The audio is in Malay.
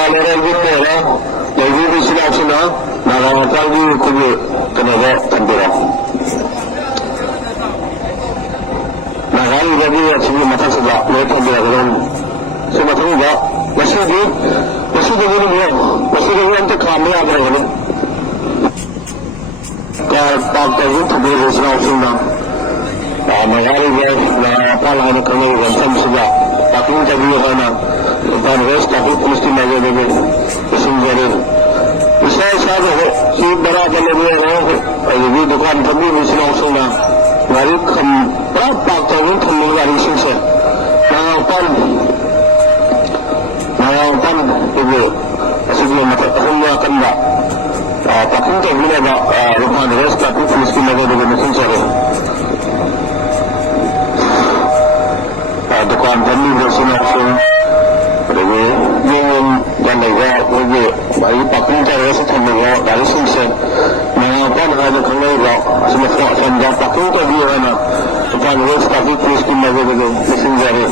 Palera Lagi sila nakakakali kubi kanaga tandira. Nakakali lagi sige matasada may tandira karon. So matungga masih lagi ante kami ada karon. Pagtawin tabi sila sila. Nakakali guys na pala na kami wantam sila. Taking tabi kana. Dan res tapi mesti lagi sendiri. Saya sahaja si beraja lebih lebih dukaan kami mesti langsung na dari berapa tahun kami dari sini. Nangapan ibu sebelum matahari akan tak. Tapi tak bila tak rumah res tapi mesti lagi dengan sendiri. Dukaan kami mesti langsung. Jadi yang negara ini bagi pakun cara setempat dari sini, mengapa ada kalau semua orang pakun tu dia mana, bukan harus tapi terus kita begitu sendiri.